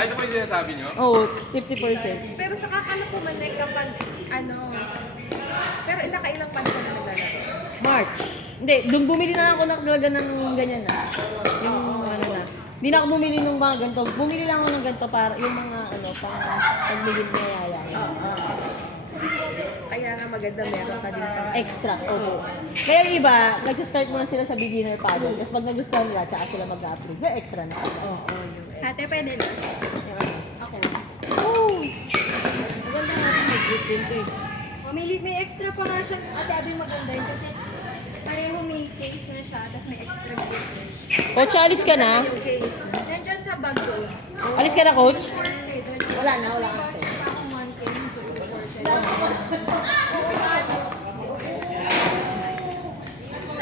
ito po yung sinasabi nyo? Oo, 50%. Pero sa kakano pumanik kapag, pero nakailang pansin na naglalaro? March. Hindi, doon bumili na ako ng talaga ng ganyan na. Yung ano na. Hindi na ako bumili ng mga ganito. Bumili lang ako ng ganito para yung mga pang pagbili niya yaya. Kaya nga maganda meron ka din pang Extra, oo. Kaya yung iba, nag-start muna sila sa beginner paddle. Tapos pag nagustuhan nila, tsaka sila mag-upgrade. May extra na. Ate, pwede na. Ako. Oh! Maganda nga may grip din to eh. May extra pa nga siya. Ate, abing maganda yun kasi pareho may case na siya, tapos may extra grip din. Coach, alis ka na? yung case. Nandiyan sa bag ko. Alis ka na, coach? Wala na, wala ka na. Akong 1K, so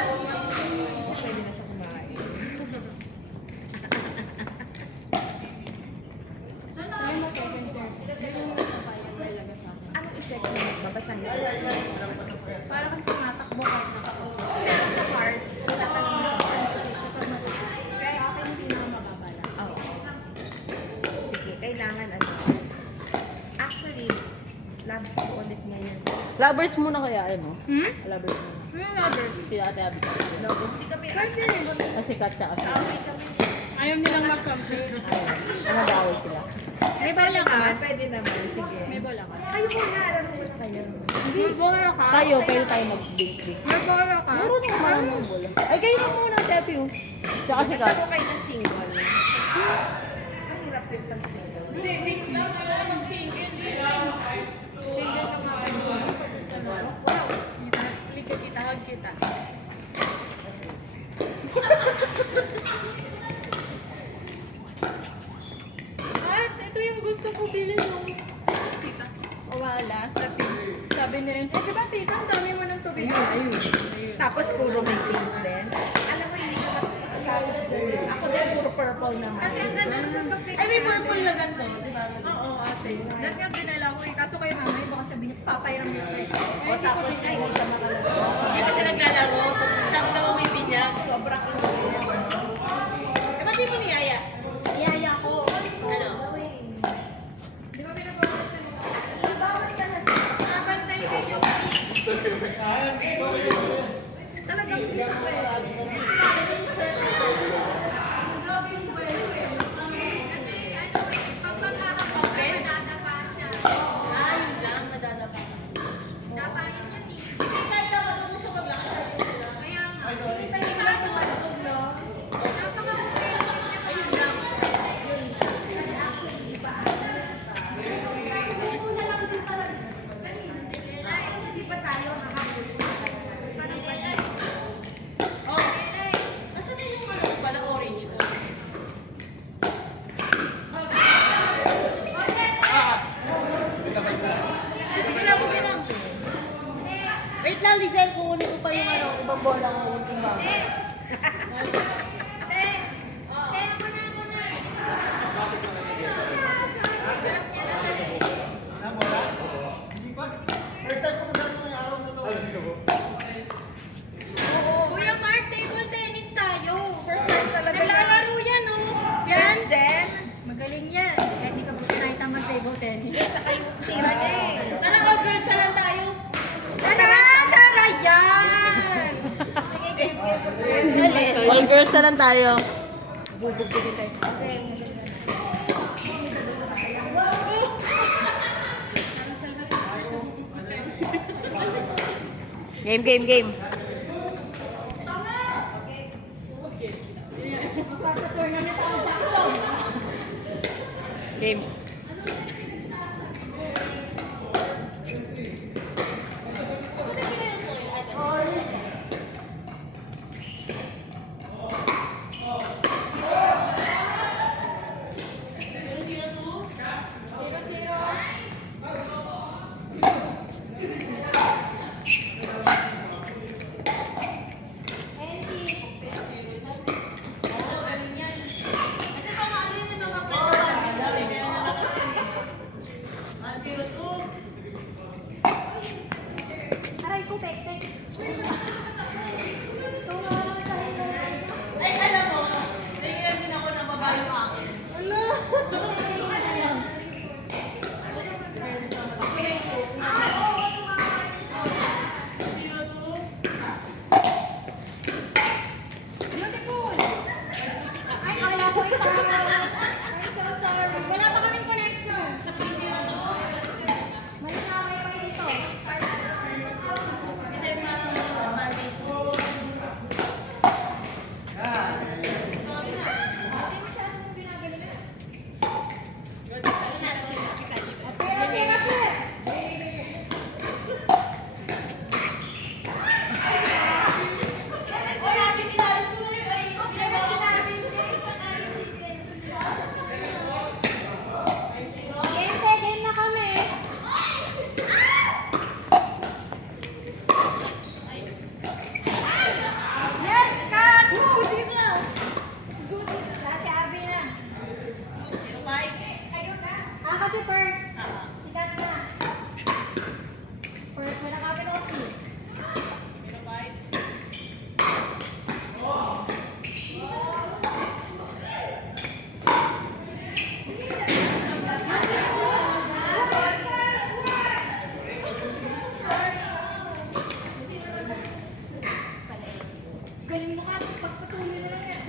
Pwede na siya kumain. Saan mo kay Winter? Yung nakabayan talaga sa akin. Anong effect mo? Babasan niyo? Parang kang tumatakbo kahit nakaupo. Pero sa part, tatanong mo sa part. Kaya akin hindi na ako mababala. Oo. Sige, kailangan Actually, labs ko ulit ngayon. Lovers muna kaya, mo? Hmm? Lovers muna. Yung lover. Si Ate Abby. No, hindi kami Kasi Kat tsaka siya. away kami. Ayaw nilang mag-complete. Ano bawal sila? May bola ka? Pwede naman. Sige. May bola ka? Kayo muna, alam mo na kayo. May bola ka? Tayo, kayo tayo mag-big-big. May bola ka? Meron na naman ng bola. Ay, kayo na muna, Ate Abby. Tsaka si Kat. Ako kayo ng single. Ang hirap din pag single. Tingnan ka mga kita, hug kita. At ito yung gusto ko bilhin mo. Tita. O wala. Sabi ni Renz, di ba tita, ang dami mo ng tubig. Ayun. Tapos puro may pink din. Alam mo, hindi ka matapos dyan. Ako din, puro purple naman. Kasi ang ganda ng pagkapit. Ay, may purple na ganito, di ba? Oo, ate. Dati ang dinala ko eh. Kaso kayo mama, baka sabihin niyo, papayram niyo. O tapos nga, hindi siya makalaro. Hindi pa siya naglalaro. Siya daw may binyag. Sobrang Eh, ba't di mo niyaya? Yaya ko. Ano? Di ba pinagawa siya nito? Bawal ka na. Nabantay kayo. talagang hindi ka pwede. Grabe yung kwento eh. Kasi ano eh, pag magkakapag, madadapa siya. Yun lang, madadapa. Dapain niya eh. Hindi kaya naman mo siya maglakad. Kaya nga. Kaso, Nasaan na yung ano pala orange ko? Sige lang. Wait lang, Lizelle, kukunin ko pa yung ibang bola ko. Yung bago. Kuya Mark, table tennis tayo. First time talaga Naglalaro yan, no? Yes, then, Magaling yan. Kaya hindi ka pa siya nakita mag-table tennis. saka yung tira niya eh. Tara, all girls na lang tayo. Tara yan! Sige, game. All girls na lang tayo. Okay. Game. Game. kasi first. Sikat na. First, may nakapin ako si. Galing mo ka, pagpatuloy na lang yan.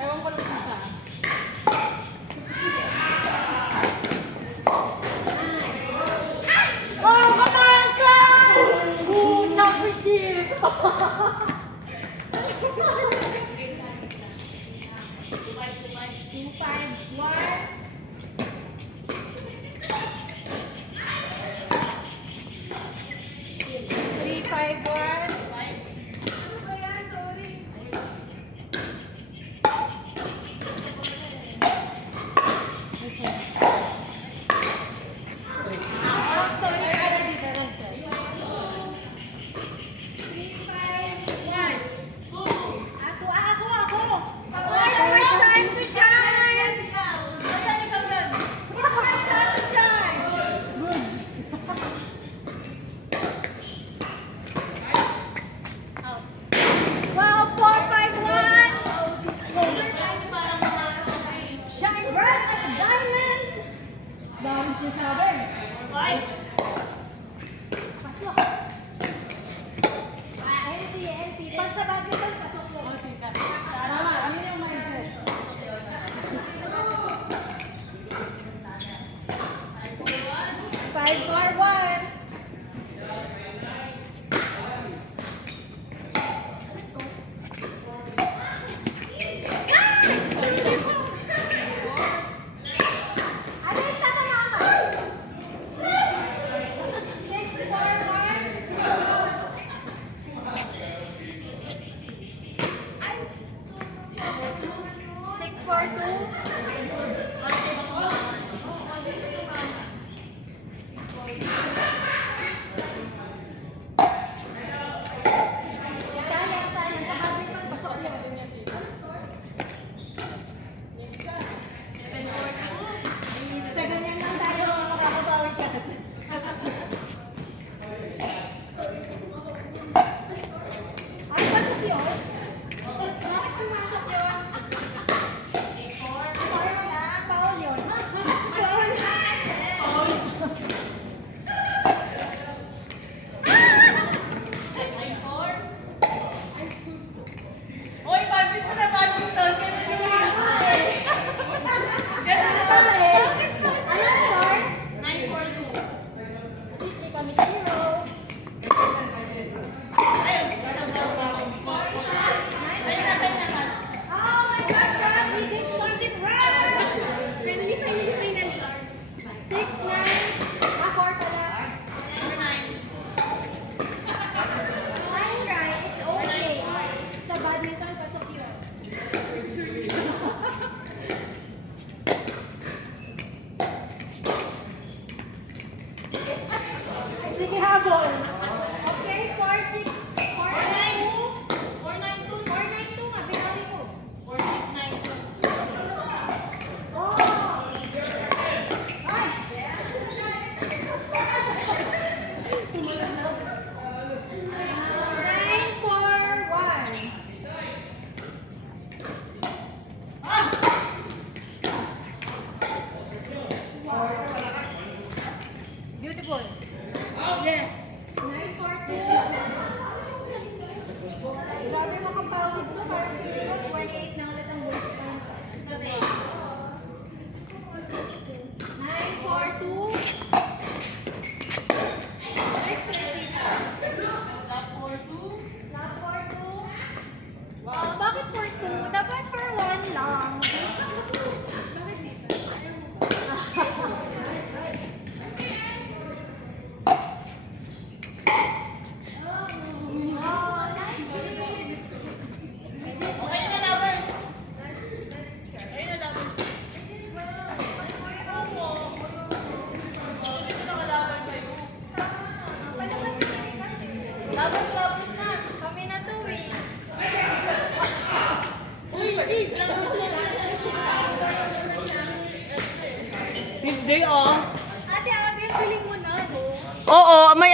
Ewan ko lang kung saan. Oh, kapal ka! Oh, chocolate chip! 3-5-1. Sorry, ada dito, Renzel. 3-5-1. Ako. It's my time to shine. It's my time to shine. Wow, 4-5-1. Shine bright like a diamond. Dami sinasabi. Pasok. Empty. Pag sa badminton, pasok mo. Tama, yun yung mindset. Five for one. Ano yung tama na ako? 6-4-1. 6-4-2. Kaya, nakabit pasok yun. Sa ganyan lang tayo makakabawi ka. Ay, pasok yun? Bakit pumasok yun? Foul yun. Hoy, bakit mo na badminton? Bakit po? Anong score? 9-4-2. Hindi kami zero. Oh my gosh, Gab, we did something right! Finally. 6-9. 4 pala. 9 right, it's okay. Sa badminton, pasok yun. Sige, habol. Okay, 4-6. 4-9-2. 4-9-2 nga, binawi ko. Oh! Ay! 9-4-1. Beautiful. Yes. Hindi ah. Ate Abby, ang galing mo na, no? Oo, may